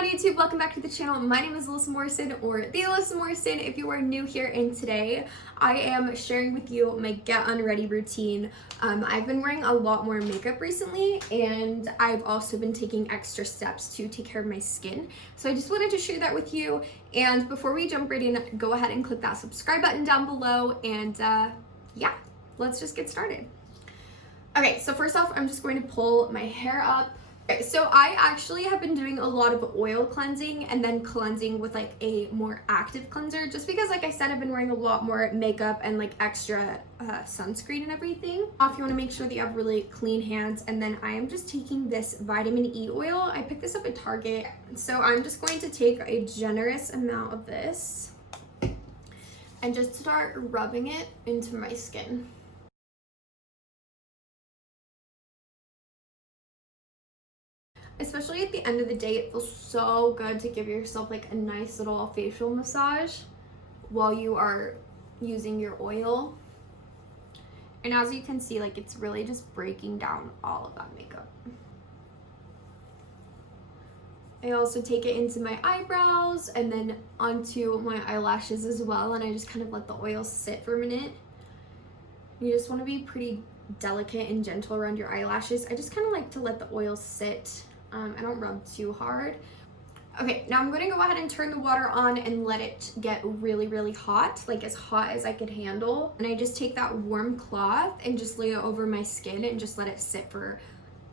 on YouTube? Welcome back to the channel. My name is Alyssa Morrison, or the Alyssa Morrison if you are new here, and today I am sharing with you my Get Unready routine. I've been wearing a lot more makeup recently, and I've also been taking extra steps to take care of my skin. So I just wanted to share that with you, and before we jump right in, go ahead and click that subscribe button down below, and yeah, let's just get started. Okay, so first off, I'm just going to pull my hair up. Okay, so I actually have been doing a lot of oil cleansing and then cleansing with like a more active cleanser, just because like I said, I've been wearing a lot more makeup and like extra sunscreen and everything. If you want to make sure that you have really clean hands, and then I am just taking this vitamin E oil. I picked this up at Target. So I'm just going to take a generous amount of this and just start rubbing it into my skin. Especially at the end of the day, it feels so good to give yourself like a nice little facial massage while you are using your oil. And as you can see, like it's really just breaking down all of that makeup. I also take it into my eyebrows and then onto my eyelashes as well, and I just kind of let the oil sit for a minute. You just want to be pretty delicate and gentle around your eyelashes. I just kind of like to let the oil sit. I don't rub too hard. Okay, now I'm going to go ahead and turn the water on and let it get really, really hot, like as hot as I could handle. And I just take that warm cloth and just lay it over my skin and just let it sit for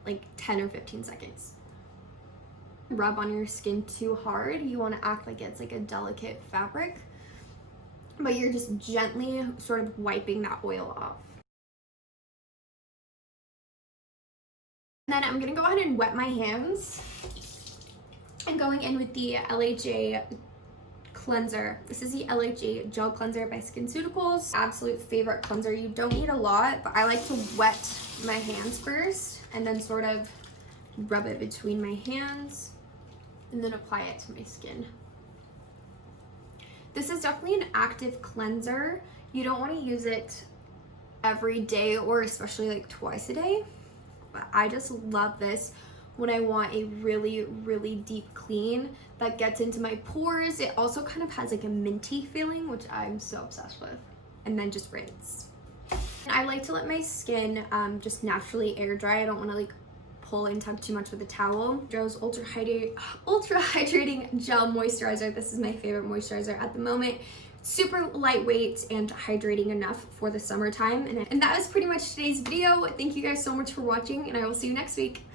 like 10 or 15 seconds. Rub on your skin too hard. You want to act like it's like a delicate fabric, but you're just gently sort of wiping that oil off. Then I'm gonna go ahead and wet my hands. I'm going in with the LHA cleanser. This is the LHA gel cleanser by SkinCeuticals. Absolute favorite cleanser. You don't need a lot, but I like to wet my hands first and then sort of rub it between my hands and then apply it to my skin. This is definitely an active cleanser. You don't want to use it every day or especially like twice a day. I just love this when I want a really, really deep clean that gets into my pores. It also kind of has like a minty feeling, which I'm so obsessed with. And then just rinse. I like to let my skin just naturally air dry. I don't want to like pull and tug too much with a towel. Joe's Ultra Hydrating Gel Moisturizer. This is my favorite moisturizer at the moment. Super lightweight and hydrating enough for the summertime. And that is pretty much today's video. Thank you guys so much for watching, and I will see you next week.